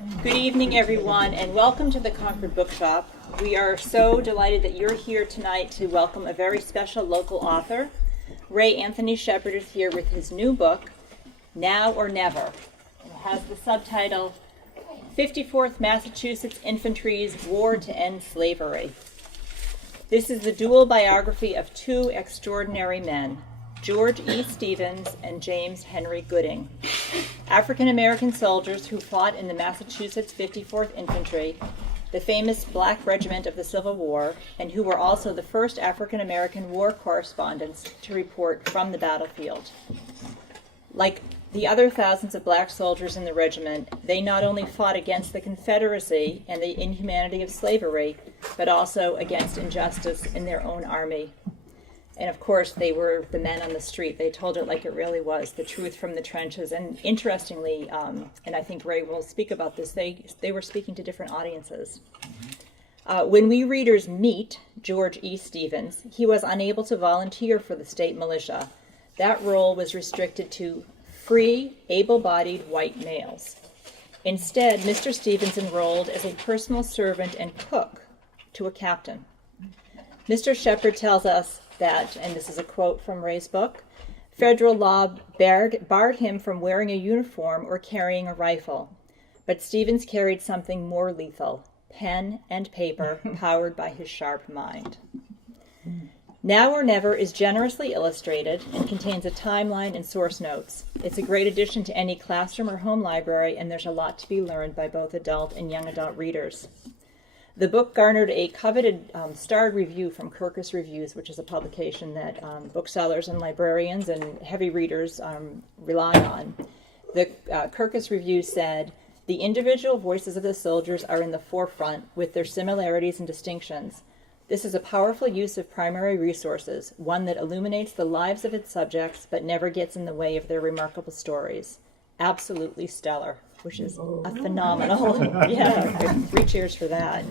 Good evening, everyone, and welcome to the Concord Bookshop. We are so delighted that you're here tonight to welcome a very special local author. Ray Anthony Shepard is here with his new book, Now or Never. It has the subtitle, 54th Massachusetts Infantry's War to End Slavery. This is the dual biography of two extraordinary men, George E. Stevens and James Henry Gooding, African-American soldiers who fought in the Massachusetts 54th Infantry, the famous Black Regiment of the Civil War, and who were also the first African-American war correspondents to report from the battlefield. Like the other thousands of black soldiers in the regiment, they not only fought against the Confederacy and the inhumanity of slavery, but also against injustice in their own army. And of course, they were the men on the street. They told it like it really was, the truth from the trenches. And interestingly, and I think Ray will speak about this, they were speaking to different audiences. When we readers meet George E. Stevens, he was unable to volunteer for the state militia. That role was restricted to free, able-bodied white males. Instead, Mr. Stevens enrolled as a personal servant and cook to a captain. Mr. Shepard tells us that, and this is a quote from Ray's book, federal law barred him from wearing a uniform or carrying a rifle, but Stevens carried something more lethal, pen and paper powered by his sharp mind. Now or Never is generously illustrated and contains a timeline and source notes. It's a great addition to any classroom or home library, and there's a lot to be learned by both adult and young adult readers. The book garnered a coveted starred review from Kirkus Reviews, which is a publication that booksellers and librarians and heavy readers rely on. The Kirkus Review said, "The individual voices of the soldiers are in the forefront with their similarities and distinctions. This is a powerful use of primary resources, one that illuminates the lives of its subjects but never gets in the way of their remarkable stories. Absolutely stellar," which is a phenomenal, yeah, 3 cheers for that.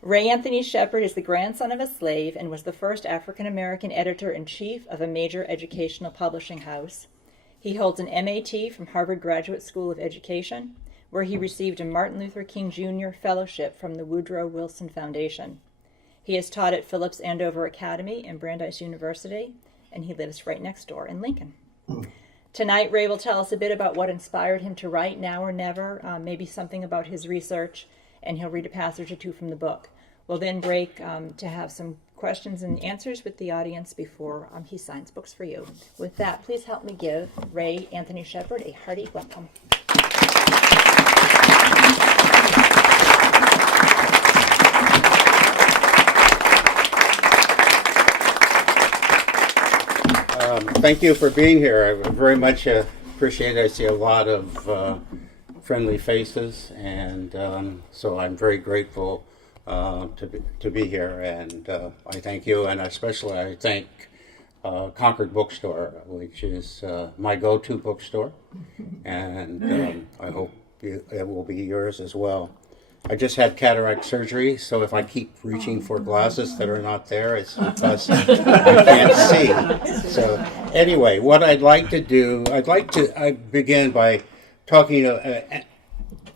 Ray Anthony Shepard is the grandson of a slave and was the first African-American editor-in-chief of a major educational publishing house. He holds an MAT from Harvard Graduate School of Education, where he received a Martin Luther King Jr. Fellowship from the Woodrow Wilson Foundation. He has taught at Phillips Andover Academy and Brandeis University, and he lives right next door in Lincoln. Tonight, Ray will tell us a bit about what inspired him to write Now or Never, maybe something about his research, and he'll read a passage or two from the book. We'll then break to have some questions and answers with the audience before he signs books for you. With that, please help me give Ray Anthony Shepard a hearty welcome. Thank you for being here. I very much appreciate it. I see a lot of friendly faces, and so I'm very grateful to be here. And I thank you, and especially I thank Concord Bookstore, which is my go-to bookstore, and I hope it will be yours as well. I just had cataract surgery, so if I keep reaching for glasses that are not there, it's because I can't see. So anyway, what I'd like to do, I begin by talking,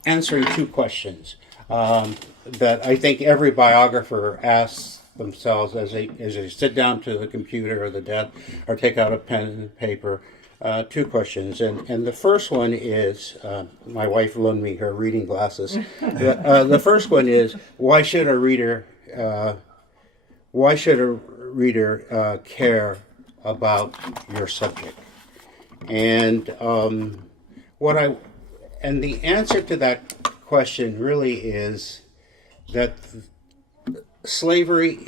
answering 2 questions that I think every biographer asks themselves as they sit down to the computer or the desk or take out a pen and paper. 2 questions, and the first one is, my wife loaned me her reading glasses. The first one is, why should a reader care about your subject? And and the answer to that question really is that slavery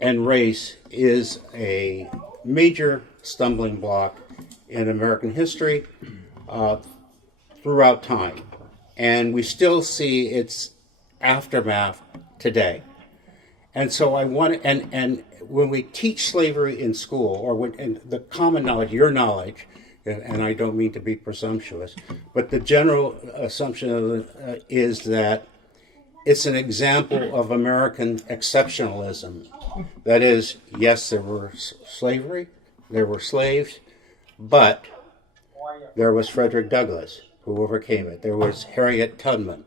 and race is a major stumbling block in American history throughout time. And we still see its aftermath today. And so I want, and when we teach slavery in school, or and the common knowledge, your knowledge, and I don't mean to be presumptuous, but the general assumption is that it's an example of American exceptionalism. That is, yes, there were slavery, there were slaves, but there was Frederick Douglass, who overcame it. There was Harriet Tubman.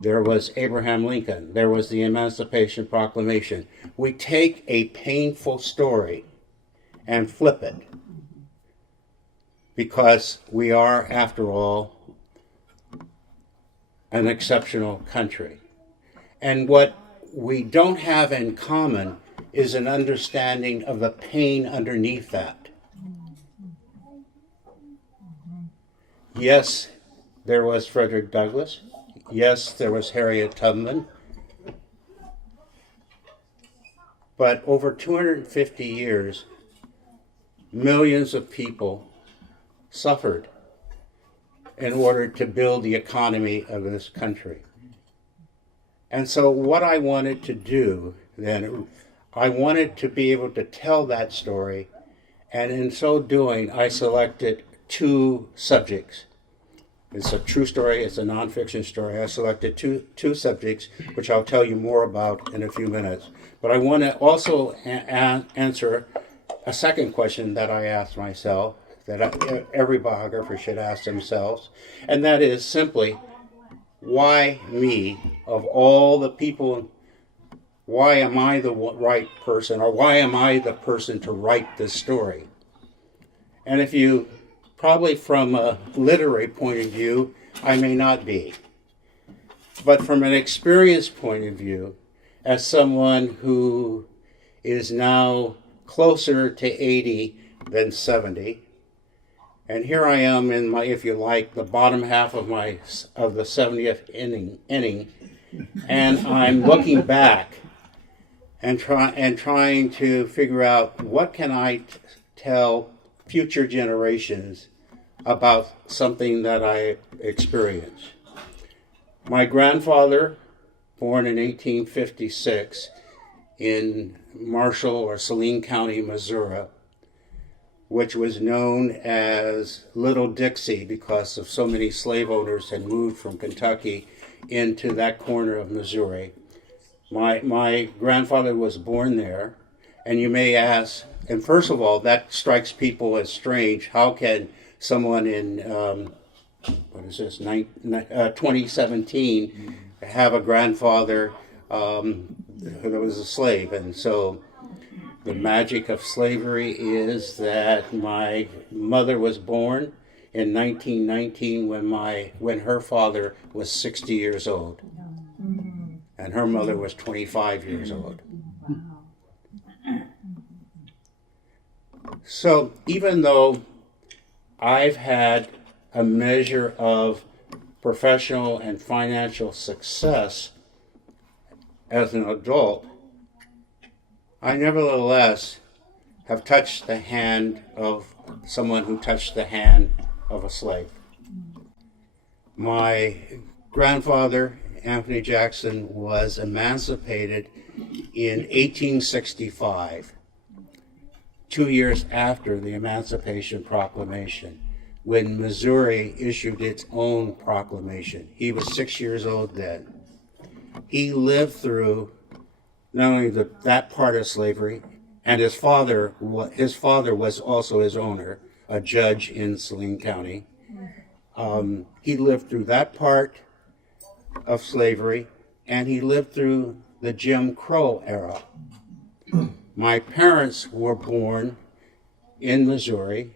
There was Abraham Lincoln. There was the Emancipation Proclamation. We take a painful story and flip it because we are, after all, an exceptional country. And what we don't have in common is an understanding of the pain underneath that. Yes, there was Frederick Douglass. Yes, there was Harriet Tubman. But over 250 years, millions of people suffered in order to build the economy of this country. And so what I wanted to do then, I wanted to be able to tell that story, and in so doing, I selected two subjects. It's a true story, it's a nonfiction story. I selected two subjects, which I'll tell you more about in a few minutes. But I want to also answer a second question that I asked myself, that every biographer should ask themselves, and that is simply, why me? Of all the people, why am I the right person, or why am I the person to write this story? And if you, probably from a literary point of view, I may not be. But from an experience point of view, as someone who is now closer to 80 than 70, and here I am in my, if you like, the bottom half of the 70th inning, and I'm looking back and trying to figure out what can I tell future generations about something that I experienced. My grandfather, born in 1856 in Marshall or Saline County, Missouri, which was known as Little Dixie because of so many slave owners had moved from Kentucky into that corner of Missouri. My grandfather was born there, and you may ask, and first of all, that strikes people as strange. How can someone in, 2017 have a grandfather who was a slave? And so the magic of slavery is that my mother was born in 1919 when her father was 60 years old, and her mother was 25 years old. So even though I've had a measure of professional and financial success as an adult, I nevertheless have touched the hand of someone who touched the hand of a slave. My grandfather, Anthony Jackson, was emancipated in 1865, 2 years after the Emancipation Proclamation, when Missouri issued its own proclamation. He was 6 years old then. He lived through not only that part of slavery, and his father was also his owner, a judge in Saline County. He lived through that part of slavery, and he lived through the Jim Crow era. My parents were born in Missouri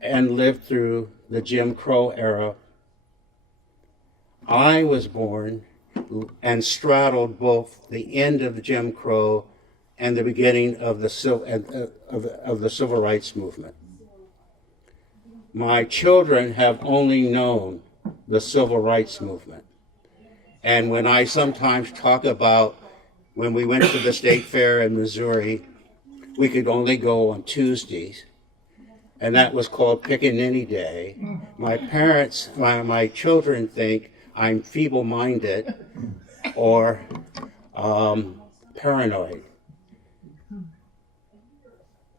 and lived through the Jim Crow era. I was born and straddled both the end of the Jim Crow and the beginning of the civil rights movement. My children have only known the civil rights movement. And when I sometimes talk about when we went to the state fair in Missouri, we could only go on Tuesdays, and that was called Pickaninny Day. My parents, my children think I'm feeble-minded or paranoid.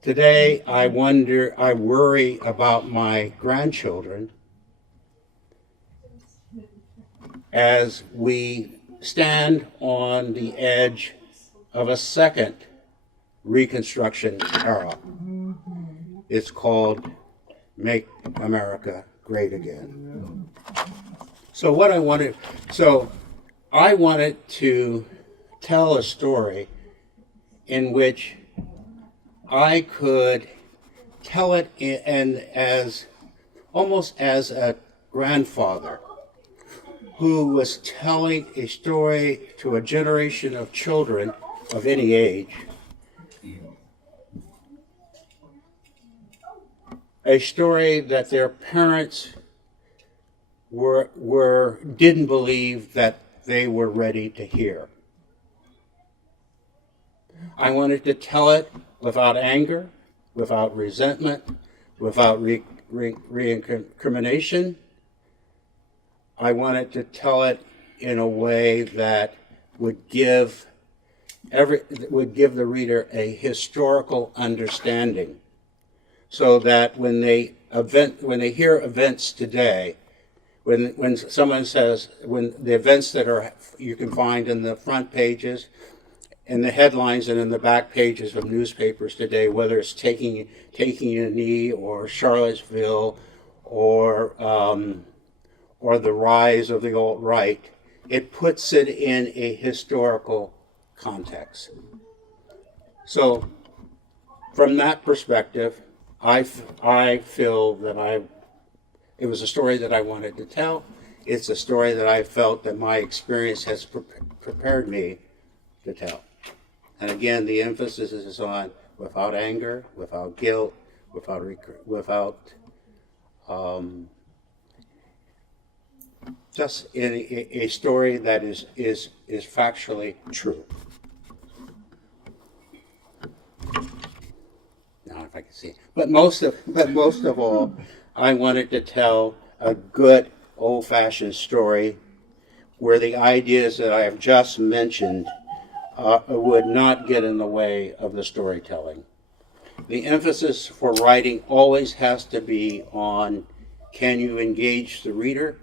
Today, I worry about my grandchildren as we stand on the edge of a second Reconstruction era. It's called Make America Great Again. So I wanted to tell a story in which I could tell it almost as a grandfather who was telling a story to a generation of children of any age. A story that their parents didn't believe that they were ready to hear. I wanted to tell it without anger, without resentment, without recrimination. I wanted to tell it in a way that would give the reader a historical understanding, so that when they hear events today, when someone says, when the events that you can find in the front pages, in the headlines, and in the back pages of newspapers today, whether it's taking a knee, or Charlottesville, or the rise of the alt-right, it puts it in a historical context. So, from that perspective, I feel that it was a story that I wanted to tell. It's a story that I felt that my experience has prepared me to tell. And again, the emphasis is on without anger, without guilt, without just in a story that is factually true. Now, if I can see, but most of all, I wanted to tell a good old-fashioned story where the ideas that I have just mentioned would not get in the way of the storytelling. The emphasis for writing always has to be on, can you engage the reader?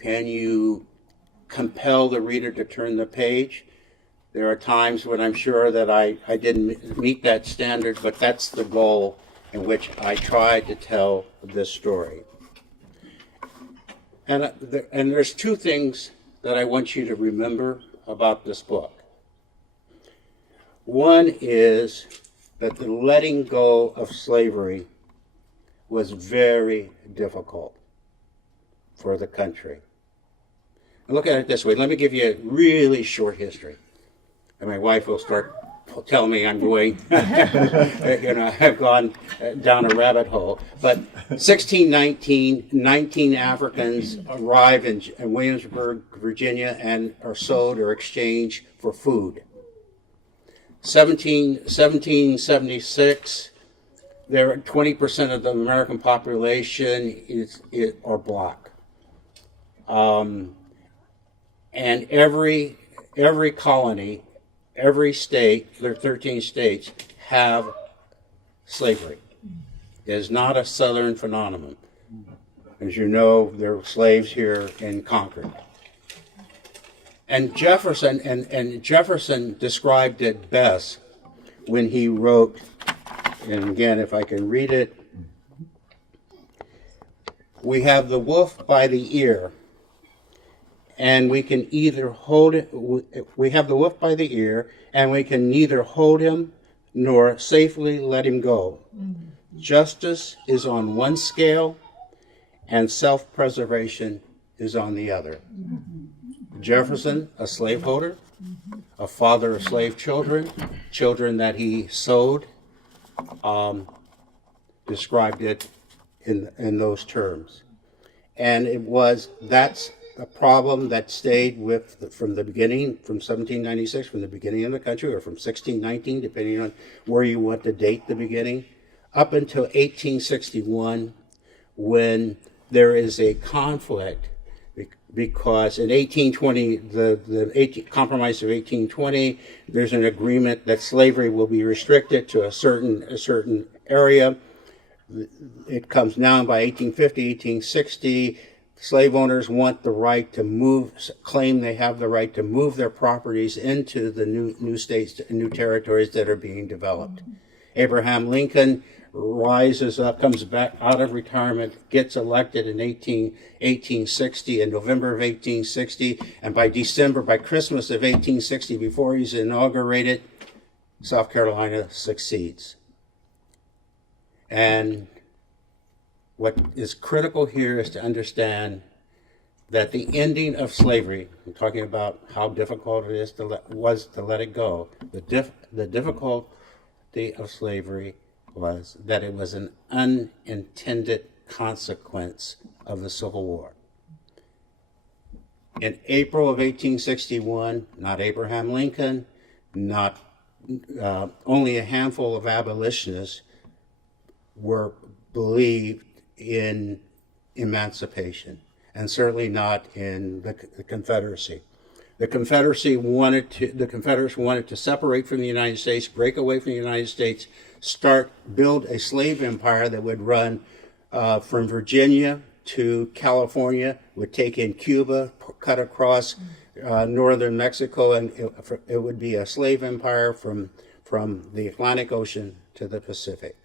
Can you compel the reader to turn the page? There are times when I'm sure that I didn't meet that standard, but that's the goal in which I try to tell this story. And there's two things that I want you to remember about this book. One is that the letting go of slavery was very difficult for the country. And look at it this way. Let me give you a really short history. And my wife will start telling me I'm going, I've gone down a rabbit hole. But 1619, 19 Africans arrive in Williamsburg, Virginia, and are sold or exchanged for food. 1776, there are 20% of the American population are black. And every colony, every state, there are 13 states, have slavery. It is not a southern phenomenon. As you know, there were slaves here in Concord. And Jefferson described it best when he wrote, and again, if I can read it, we have the wolf by the ear, and we can either hold it, we have the wolf by the ear, and we can neither hold him nor safely let him go. Justice is on one scale, and self-preservation is on the other. Jefferson, a slaveholder, a father of slave children that he sewed, described it in those terms. And that's a problem that stayed from the beginning, from 1796, from the beginning of the country, or from 1619, depending on where you want to date the beginning, up until 1861, when there is a conflict. Because in 1820, the Compromise of 1820, there's an agreement that slavery will be restricted to a certain area. It comes down by 1850, 1860. Slave owners want the right to move, claim they have the right to move their properties into the new states, new territories that are being developed. Abraham Lincoln rises up, comes back out of retirement, gets elected in 1860, in November of 1860, and by Christmas of 1860, before he's inaugurated, South Carolina succeeds. And what is critical here is to understand that the ending of slavery, I'm talking about how difficult it is was to let it go. The difficulty of slavery was that it was an unintended consequence of the Civil War. In April of 1861, not Abraham Lincoln, not only a handful of abolitionists were believed in emancipation, and certainly not in the Confederacy. The Confederates wanted to separate from the United States, break away from the United States, build a slave empire that would run from Virginia to California, would take in Cuba, cut across northern Mexico, and it would be a slave empire from the Atlantic Ocean to the Pacific.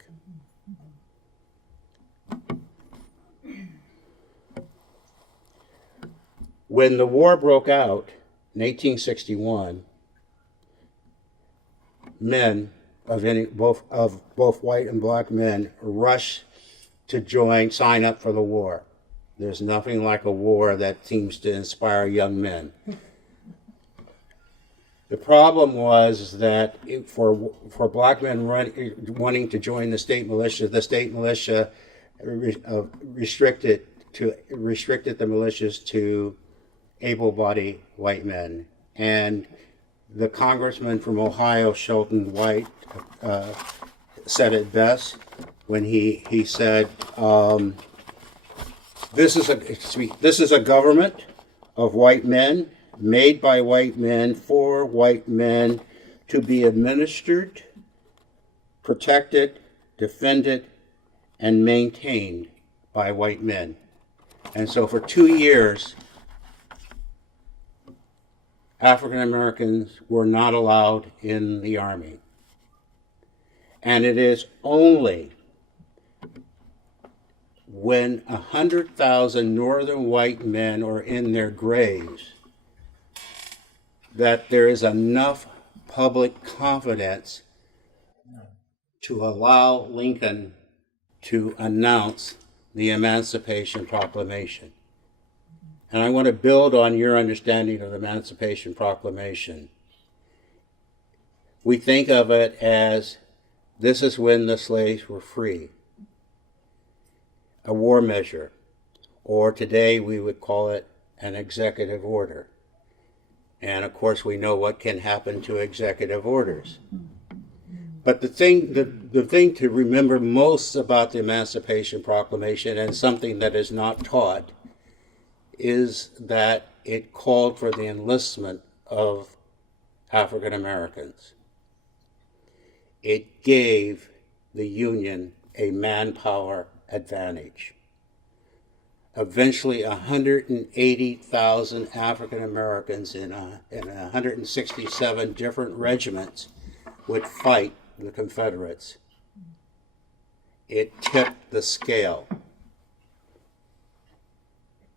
When the war broke out in 1861, men both white and black men rushed to sign up for the war. There's nothing like a war that seems to inspire young men. The problem was that for black men wanting to join the state militia restricted the militias to able-bodied white men. And the congressman from Ohio, Shelton White, said it best when he said, this is a government of white men, made by white men, for white men, to be administered, protected, defended, and maintained by white men. And so for 2 years, African Americans were not allowed in the Army. And it is only when 100,000 northern white men are in their graves that there is enough public confidence to allow Lincoln to announce the Emancipation Proclamation. And I want to build on your understanding of the Emancipation Proclamation. We think of it as, this is when the slaves were free. A war measure, or today we would call it an executive order. And of course we know what can happen to executive orders. But the thing to remember most about the Emancipation Proclamation, and something that is not taught, is that it called for the enlistment of African Americans. It gave the Union a manpower advantage. Eventually, 180,000 African Americans in 167 different regiments would fight the Confederates. It tipped the scale.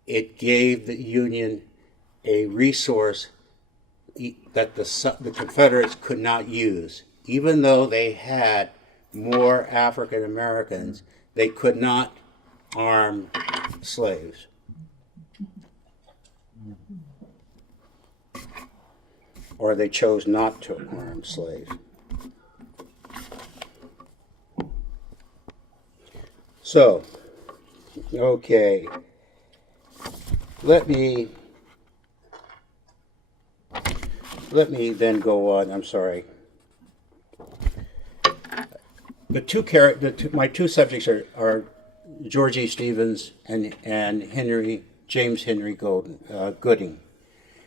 It gave the Union a resource that the Confederates could not use. Even though they had more African Americans, they could not arm slaves. Or they chose not to arm slaves. So, okay. Let me then go on. I'm sorry. My two subjects are George E. Stevens and James Henry Gooding,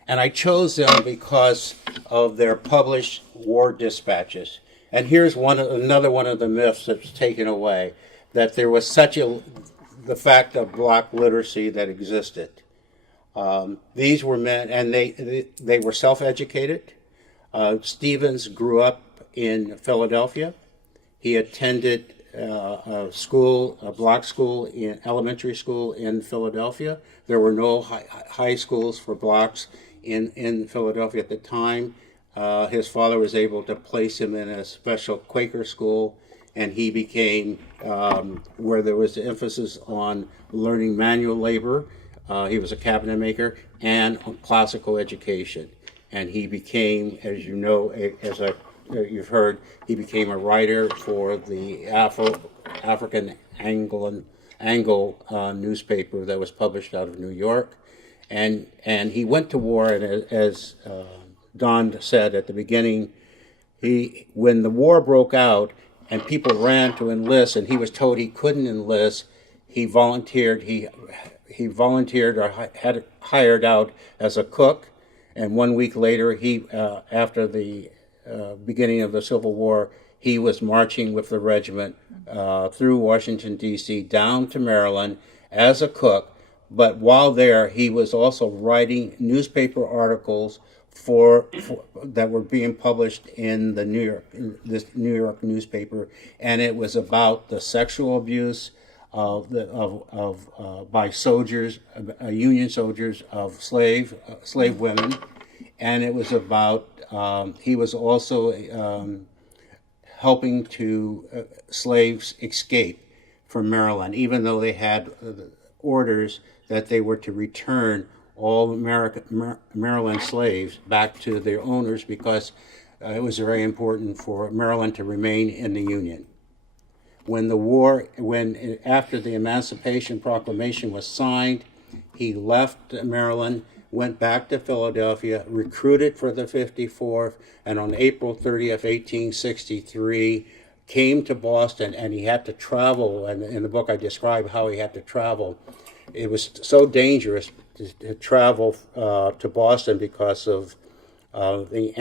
and I chose them because of their published war dispatches. And here's another one of the myths that's taken away, that there was the fact of black literacy that existed. These were men, and they were self-educated. Stevens grew up in Philadelphia. He attended a block school, in elementary school in Philadelphia. There were no high schools for blacks in Philadelphia at the time. His father was able to place him in a special Quaker school, and he became, where there was emphasis on learning manual labor. He was a cabinet maker and on classical education. And he became, as you know, you've heard, he became a writer for the African Angle newspaper that was published out of New York. And he went to war, and as Don said at the beginning, when the war broke out and people ran to enlist, and he was told he couldn't enlist, he volunteered. He volunteered or had hired out as a cook, and 1 week later, after the beginning of the Civil War, he was marching with the regiment through Washington, D.C., down to Maryland as a cook. But while there, he was also writing newspaper articles that were being published in this New York newspaper, and it was about the sexual abuse by soldiers, Union soldiers of slave women, and it was about he was also helping to slaves escape from Maryland, even though they had orders that they were to return all Maryland slaves back to their owners, because it was very important for Maryland to remain in the Union. After the Emancipation Proclamation was signed, he left Maryland, went back to Philadelphia, recruited for the 54th, and on April 30th, 1863, came to Boston, and he had to travel, and in the book I describe how he had to travel. It was so dangerous to travel to Boston because of the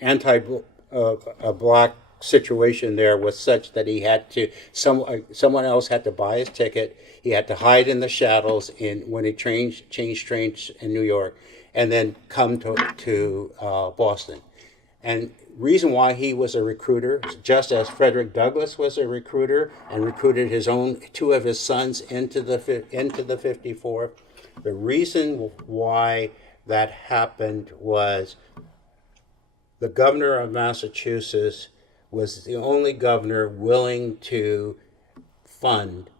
anti-black situation there was such that he had to, someone else had to buy his ticket. He had to hide in the shadows when he changed trains in New York, and then come to Boston. And reason why he was a recruiter, just as Frederick Douglass was a recruiter and recruited two of his sons into the 54th, the reason why that happened was the governor of Massachusetts was the only governor willing to fund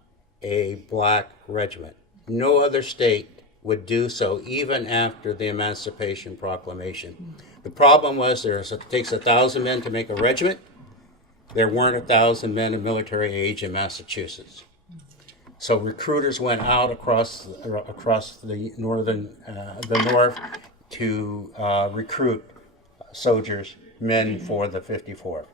a black regiment. No other state would do so, even after the Emancipation Proclamation. The problem was it takes 1,000 men to make a regiment. There weren't 1,000 men of military age in Massachusetts. So recruiters went out across the north to recruit soldiers, men for the 54th.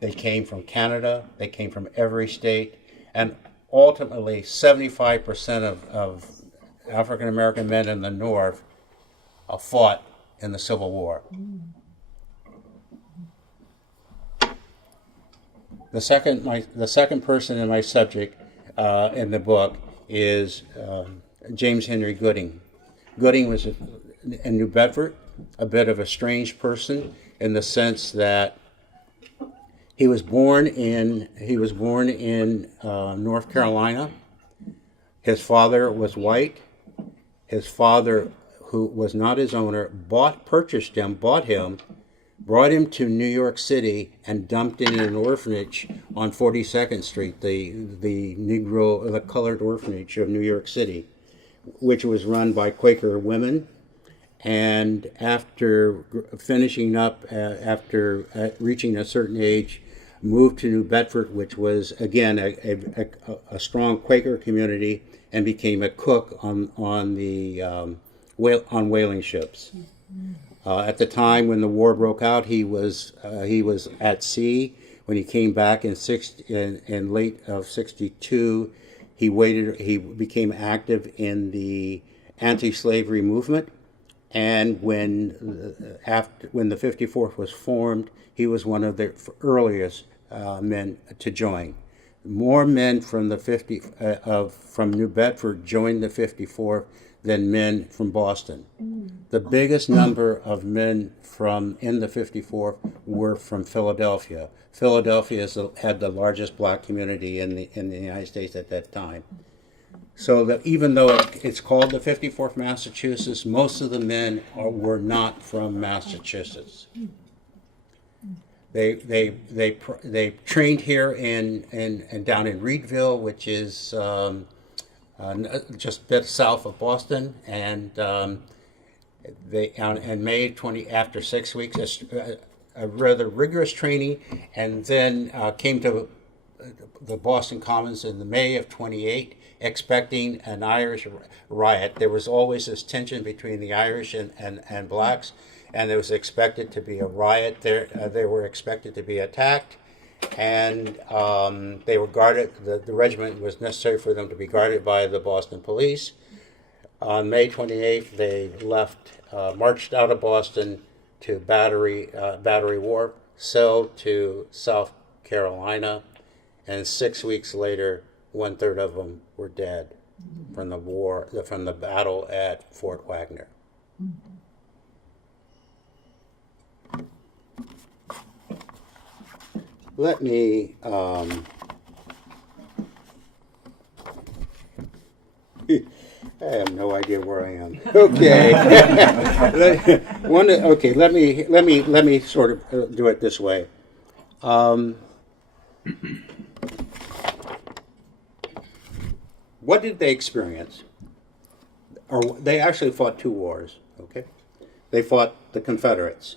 They came from Canada, they came from every state, and ultimately 75% of African American men in the North fought in the Civil War. The second person in my subject in the book is James Henry Gooding. Gooding was in New Bedford, a bit of a strange person in the sense that he was born in North Carolina. His father was white. His father, who was not his owner, bought him, brought him to New York City, and dumped him in an orphanage on 42nd Street, the colored orphanage of New York City, which was run by Quaker women. And after finishing up, after reaching a certain age, moved to New Bedford, which was again a strong Quaker community, and became a cook on whaling ships. At the time when the war broke out, he was at sea. When he came back in late of '62, he became active in the anti-slavery movement. And when the 54th was formed, he was one of the earliest men to join. more men from the from New Bedford joined the 54th than men from Boston. The biggest number of men in the 54th were from Philadelphia. Philadelphia had the largest black community in the United States at that time. So that even though it's called the 54th Massachusetts, most of the men were not from Massachusetts. They trained here and down in Reedville, which is just a bit south of Boston, and May 20, after 6 weeks, a rather rigorous training, and then came to the Boston Commons in the May of 28, expecting an Irish riot. There was always this tension between the Irish and blacks, and there was expected to be a riot. They were expected to be attacked, and they were guarded. The regiment was necessary for them to be guarded by the Boston police. On May 28th, they marched out of Boston to Battery Wharf, sailed to South Carolina, and 6 weeks later, 1/3 of them were dead from the battle at Fort Wagner. Let me I have no idea where I am. Okay. Let me sort of do it this way. What did they experience? They actually fought 2 wars. Okay, they fought the Confederates.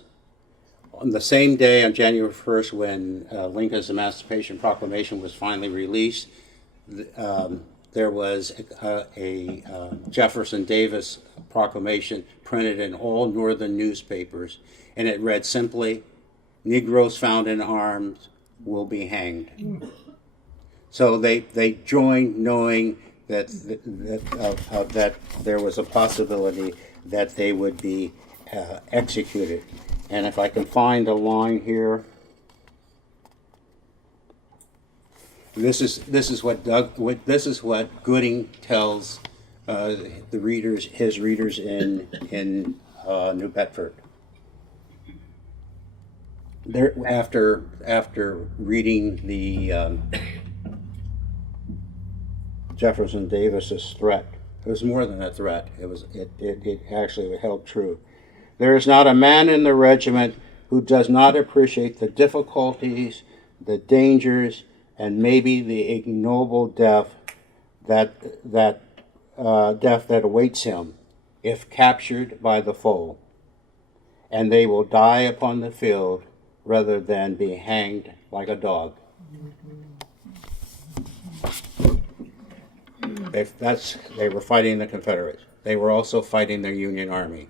On the same day, on January 1st, when Lincoln's Emancipation Proclamation was finally released, there was a Jefferson Davis proclamation printed in all northern newspapers, and it read simply, "Negroes found in arms will be hanged." So they joined, knowing that there was a possibility that they would be executed. And if I can find a line here, this is what Gooding tells his readers in New Bedford. After reading the Jefferson Davis's threat, it was more than a threat. It actually held true. There is not a man in the regiment who does not appreciate the difficulties, the dangers, and maybe the ignoble death that awaits him if captured by the foe, and they will die upon the field rather than be hanged like a dog. They were fighting the Confederates. They were also fighting the Union Army.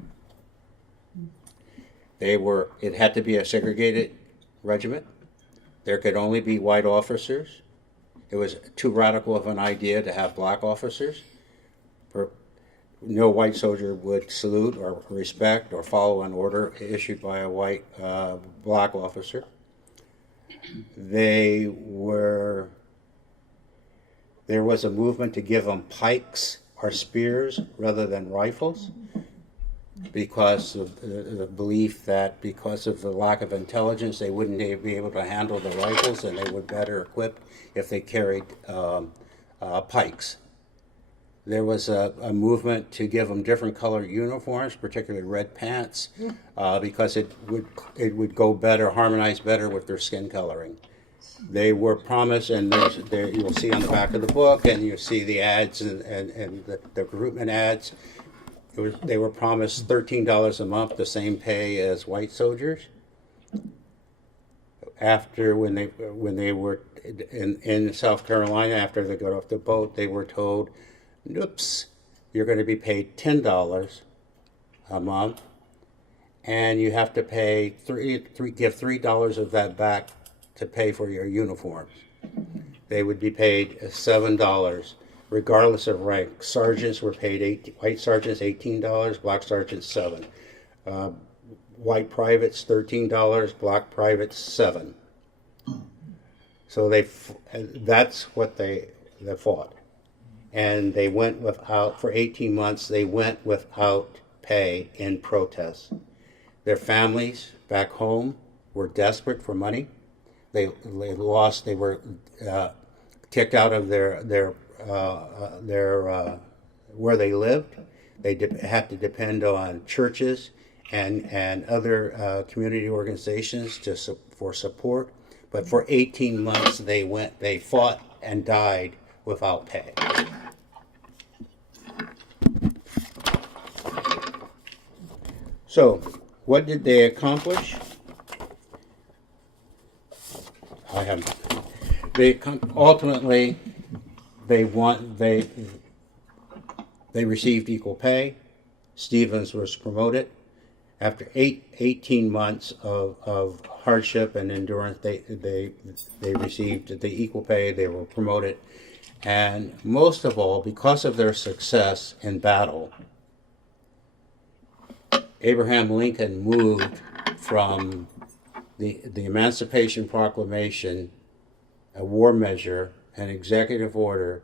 It had to be a segregated regiment. There could only be white officers. It was too radical of an idea to have black officers. No white soldier would salute or respect or follow an order issued by a black officer. There was a movement to give them pikes or spears rather than rifles, because of the belief that because of the lack of intelligence, they wouldn't be able to handle the rifles, and they were better equipped if they carried pikes. There was a movement to give them different colored uniforms, particularly red pants, because it would go better, harmonize better with their skin coloring. They were promised, and you'll see on the back of the book, and you'll see the ads and the recruitment ads. They were promised $13 a month, the same pay as white soldiers. When they were in South Carolina, after they got off the boat, they were told, "Oops, you're going to be paid $10 a month, and you have to give $3 of that back to pay for your uniforms." They would be paid $7. Regardless of rank. Sergeants were paid white sergeants $18, black sergeants $7. White privates $13, black privates $7. So that's what they fought. And they went without, for 18 months, they went without pay in protest. Their families back home were desperate for money. They were kicked out of their where they lived. They had to depend on churches and other community organizations for support. But for 18 months, they fought and died without pay. So, what did they accomplish? Ultimately, they received equal pay. Stevens was promoted. After 18 months of hardship and endurance, they received the equal pay. They were promoted. And most of all, because of their success in battle, Abraham Lincoln moved from the Emancipation Proclamation, a war measure, an executive order,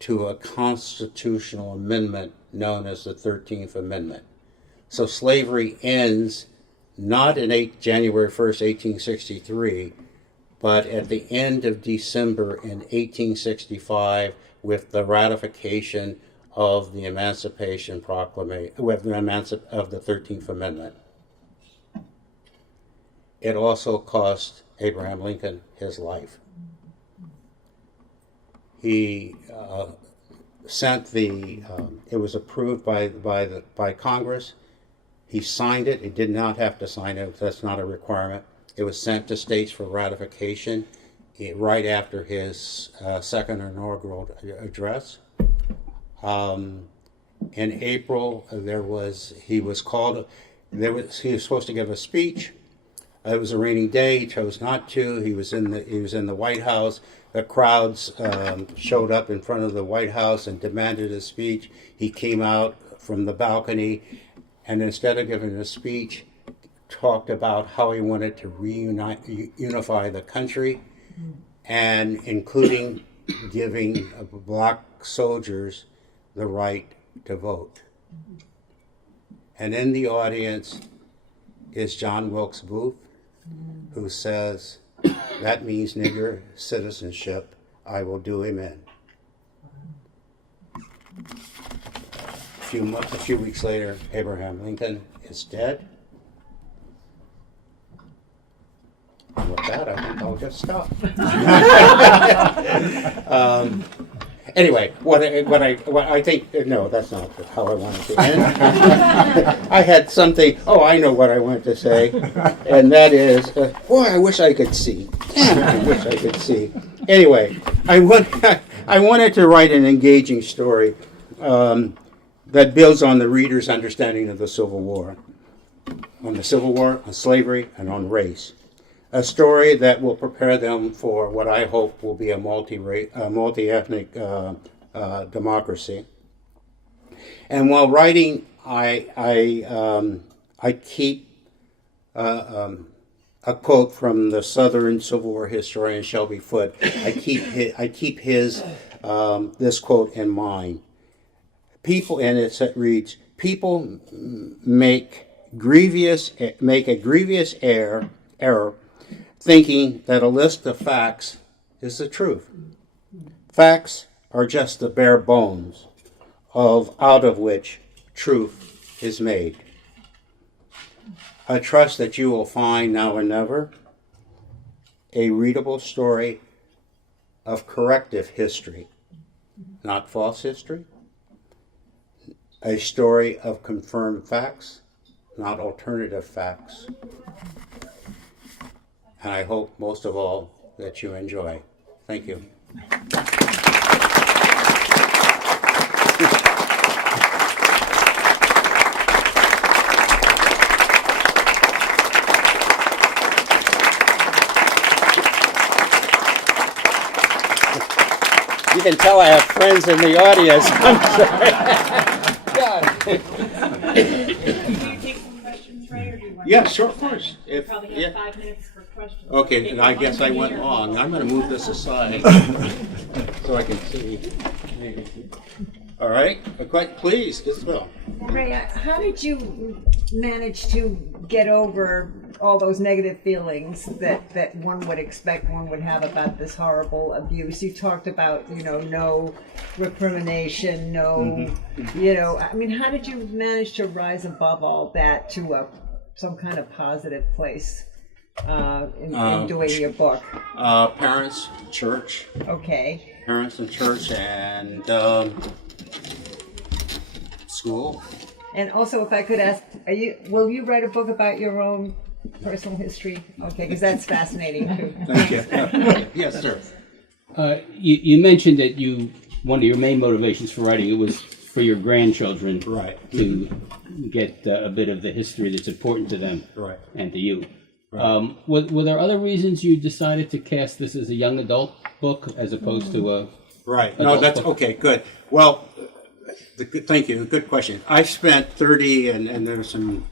to a constitutional amendment known as the 13th Amendment. So slavery ends not in January 1st, 1863, but at the end of December in 1865 with the ratification of the Emancipation Proclamation, of the 13th Amendment. It also cost Abraham Lincoln his life. He sent it was approved by Congress. He signed it. He did not have to sign it. That's not a requirement. It was sent to states for ratification right after his second inaugural address. In April, he was supposed to give a speech. It was a rainy day. He chose not to. He was in the White House. The crowds showed up in front of the White House and demanded a speech. He came out from the balcony, and instead of giving a speech, talked about how he wanted to unify the country, and including giving black soldiers the right to vote. And in the audience is John Wilkes Booth, who says, "That means nigger citizenship. I will do him in." A few weeks later, Abraham Lincoln is dead. And with that, I think I'll just stop. Anyway, what I think, no, that's not how I wanted to end. I had something, I know what I wanted to say, and that is, boy, I wish I could see. Damn, I wish I could see. Anyway, I wanted to write an engaging story that builds on the reader's understanding of the Civil War, on slavery, and on race. A story that will prepare them for what I hope will be a multi-ethnic democracy. And while writing, I keep a quote from the Southern Civil War historian Shelby Foote. I keep his this quote in mind. And it reads: "People make a grievous error thinking that a list of facts is the truth. Facts are just the bare bones out of which truth is made. I trust that you will find now and never a readable story of corrective history, not false history, a story of confirmed facts, not alternative facts. And I hope most of all that you enjoy. Thank you." You can tell I have friends in the audience. I'm sorry. Do you take some questions, Ray, or do you want Yeah, sure, of course. Probably have 5 minutes for questions. questions. Okay, and I guess I went long. I'm going to move this aside so I can see. All right, please, Isabel. Ray, how did you manage to get over all those negative feelings that one would expect one would have about this horrible abuse? You talked about, no recrimination, no, I mean, how did you manage to rise above all that to some kind of positive place in doing your book? Parents, church. Okay. Parents and church and school. And also, if I could ask, will you write a book about your own personal history? Okay, because that's fascinating too. Thank you. Yes, sir. You mentioned that one of your main motivations for writing it was for your grandchildren, Right. To get a bit of the history that's important to them, Right. and to you. Right. Were there other reasons you decided to cast this as a young adult book as opposed to a Right. No, that's okay. Good. Well, thank you. Good question. I spent 30, and there's some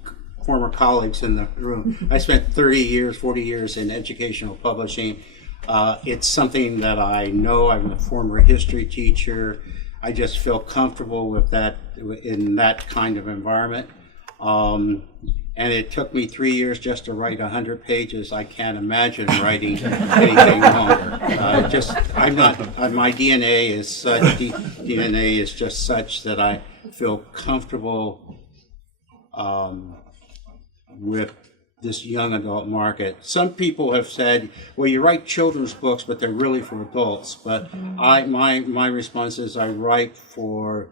former colleagues in the room. I spent 40 years in educational publishing. It's something that I know. I'm a former history teacher. I just feel comfortable with that in that kind of environment. And it took me 3 years just to write 100 pages. I can't imagine writing anything longer. My DNA is such, DNA is just such that I feel comfortable with this young adult market. Some people have said, well, you write children's books, but they're really for adults. But my response is I write for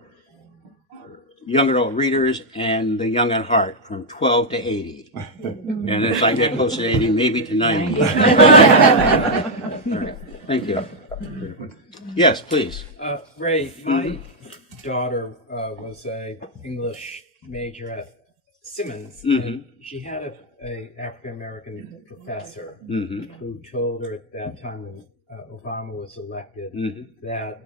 young adult readers and the young at heart from 12 to 80. And as I get closer to 80, maybe to 90. Right. Thank you. Yes, please. Ray, my daughter was a English major at Simmons, and she had a African American professor who told her at that time when Obama was elected that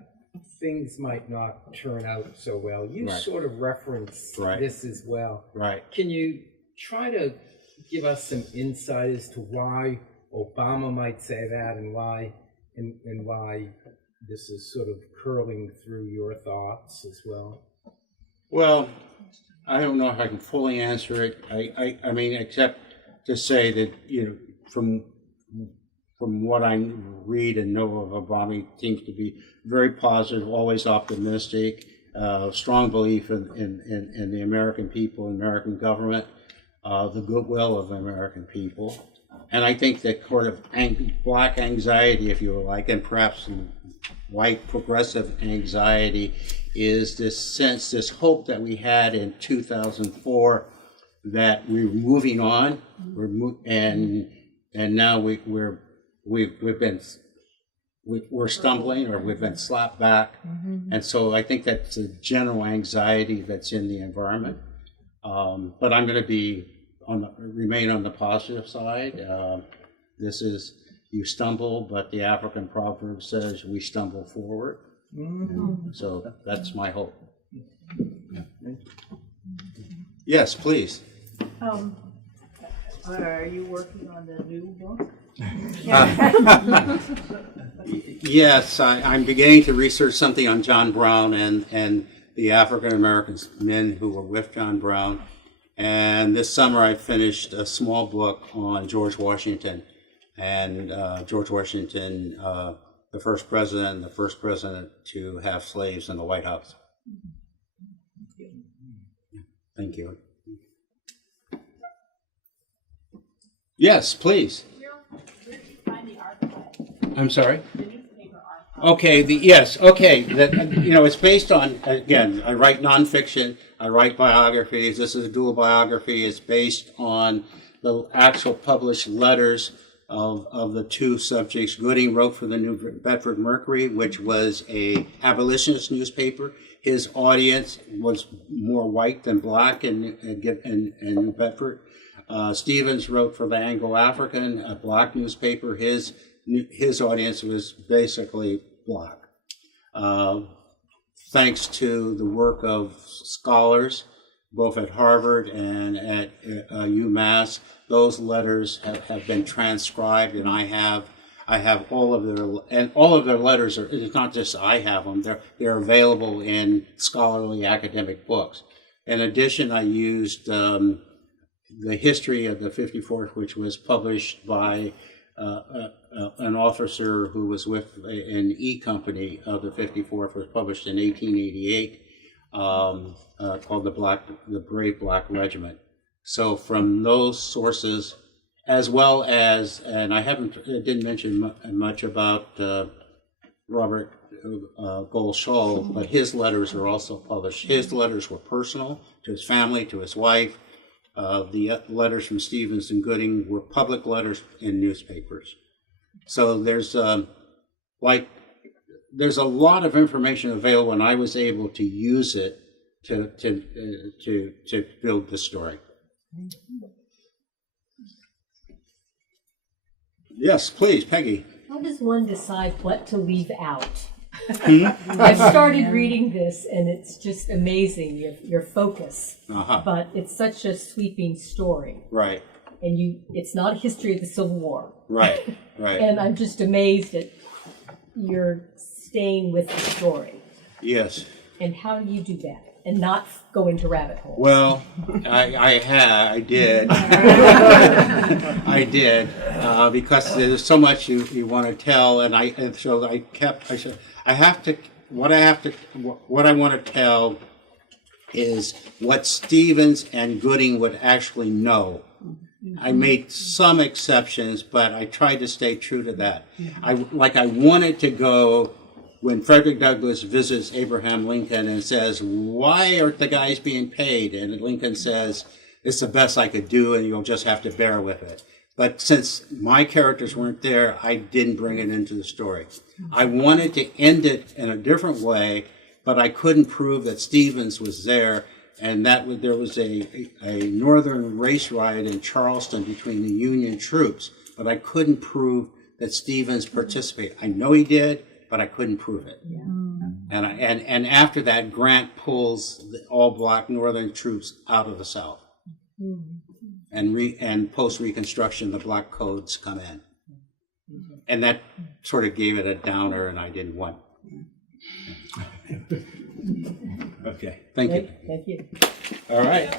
things might not turn out so well. You sort of reference this as well. Right. Can you try to give us some insight as to why Obama might say that, and why this is sort of curling through your thoughts as well? Well, I don't know if I can fully answer it. I mean, except to say that, from what I read and know of Obama, he seems to be very positive, always optimistic, strong belief in the American people, American government, the goodwill of the American people. And I think that sort of black anxiety, if you like, and perhaps white progressive anxiety, is this sense, this hope that we had in 2004 that we're moving on, and now we're stumbling, or we've been slapped back, and so I think that's a general anxiety that's in the environment. But I'm going to remain on the positive side. This is, you stumble, but the African proverb says we stumble forward. So that's my hope. Yes, please. Are you working on the new book? Yes, I'm beginning to research something on John Brown and the African American men who were with John Brown. And this summer I finished a small book on George Washington. And George Washington, the first president to have slaves in the White House. Thank you. Yes, please. Where did you find the archive? I'm sorry? The newspaper archive. Okay, it's based on, again, I write nonfiction, I write biographies. This is a dual biography. It's based on the actual published letters of the two subjects. Gooding wrote for the New Bedford Mercury, which was a abolitionist newspaper. His audience was more white than black in New Bedford. Stevens wrote for the Anglo-African, a black newspaper. His audience was basically black. Thanks to the work of scholars, both at Harvard and at UMass. Those letters have been transcribed, and I have all of their letters are. It's not just I have them; they're available in scholarly academic books. In addition, I used the history of the 54th, which was published by an officer who was with an E Company of the 54th, was published in 1888, called the Brave Black Regiment. So from those sources, as well as, and I didn't mention much about Robert Goldschall, but his letters are also published. His letters were personal to his family, to his wife. The letters from Stevens and Gooding were public letters in newspapers. So there's a lot of information available, and I was able to use it to build the story. Yes, please, Peggy. How does one decide what to leave out? I've started reading this, and it's just amazing, your focus. But it's such a sweeping story. Right. And it's not a history of the Civil War. Right, right. And I'm just amazed at you're staying with the story. Yes. And how do you do that and not go into rabbit holes? Well, I did. I did, because there's so much you want to tell, what I want to tell is what Stevens and Gooding would actually know. I made some exceptions, but I tried to stay true to that. I wanted to go when Frederick Douglass visits Abraham Lincoln and says, "Why aren't the guys being paid?" And Lincoln says, "It's the best I could do, and you'll just have to bear with it." But since my characters weren't there, I didn't bring it into the story. I wanted to end it in a different way, but I couldn't prove that Stevens was there, and that there was a northern race riot in Charleston between the Union troops, but I couldn't prove that Stevens participated. I know he did, but I couldn't prove it. Yeah. And after that, Grant pulls the all-black northern troops out of the South. And post-Reconstruction, the black codes come in. And that sort of gave it a downer, and I didn't want. Okay, thank you. Thank you. All right.